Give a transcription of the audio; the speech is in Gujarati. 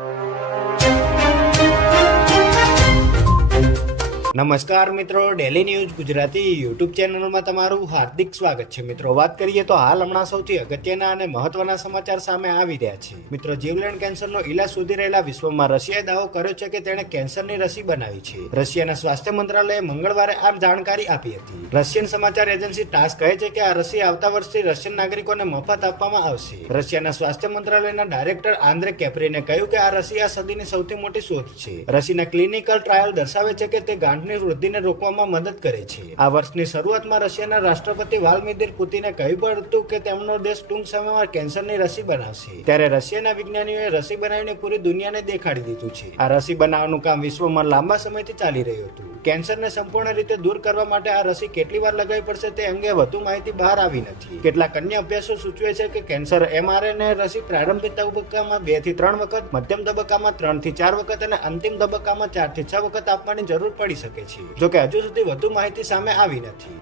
you. નમસ્કાર મિત્રો ડેલી ન્યૂઝ ગુજરાતી યુટ્યુબ ચેનલમાં તમારું હાર્દિક સ્વાગત છે. મિત્રો, વાત કરીએ તો હાલ હમણાં સૌથી અગત્યના અને મહત્વના સમાચાર સામે આવી રહ્યા છે. મિત્રો, જીવલેણ કેન્સરનો ઈલાજ શોધી રહેલા વિશ્વમાં રશિયાએ દાવો કર્યો છે કે તેણે કેન્સરની રસી બનાવી છે. રશિયાના સ્વાસ્થ્ય મંત્રાલયે મંગળવારે આ જાણકારી આપી હતી. રશિયન સમાચાર એજન્સી ટાસ કહે છે કે આ રસી આવતા વર્ષથી રશિયન નાગરિકોને મફત આપવામાં આવશે. રશિયાના સ્વાસ્થ્ય મંત્રાલયના ડાયરેક્ટર આંદ્રે કેપ્રીને કહ્યું કે આ રસી આ સદીની સૌથી મોટી શોધ છે. રસીના ક્લિનિકલ ટ્રાયલ દર્શાવે છે કે તે ગાંઠની વૃદ્ધિને રોકવામાં મદદ કરે છે. આ વર્ષની શરૂઆતમાં રશિયાના રાષ્ટ્રપતિ વાલ્મીદિર પુતિને કહ્યું પણ હતું કે તેમનો દેશ ટૂંક સમયમાં કેન્સરની રસી બનાવશે. ત્યારે રશિયાના વિજ્ઞાનીઓએ રસી બનાવીને પૂરી દુનિયાને દેખાડી દીધું છે. આ રસી બનાવવાનું કામ વિશ્વમાં લાંબા સમયથી ચાલી રહ્યું હતું. કેન્સરને સંપૂર્ણ રીતે દૂર કરવા માટે આ રસી કેટલી વાર લગાવી પડશે તે અંગે વધુ માહિતી બહાર આવી નથી. કેટલાક અન્ય અભ્યાસો સૂચવે છે કે કેન્સર એમઆરએનએ રસી પ્રારંભિક તબક્કામાં બેથી ત્રણ વખત, મધ્યમ તબક્કામાં ત્રણથી ચાર વખત અને અંતિમ તબક્કામાં ચારથી છ વખત આપવાની જરૂર પડી શકે છે, જોકે હજુ સુધી વધુ માહિતી સામે આવી નથી.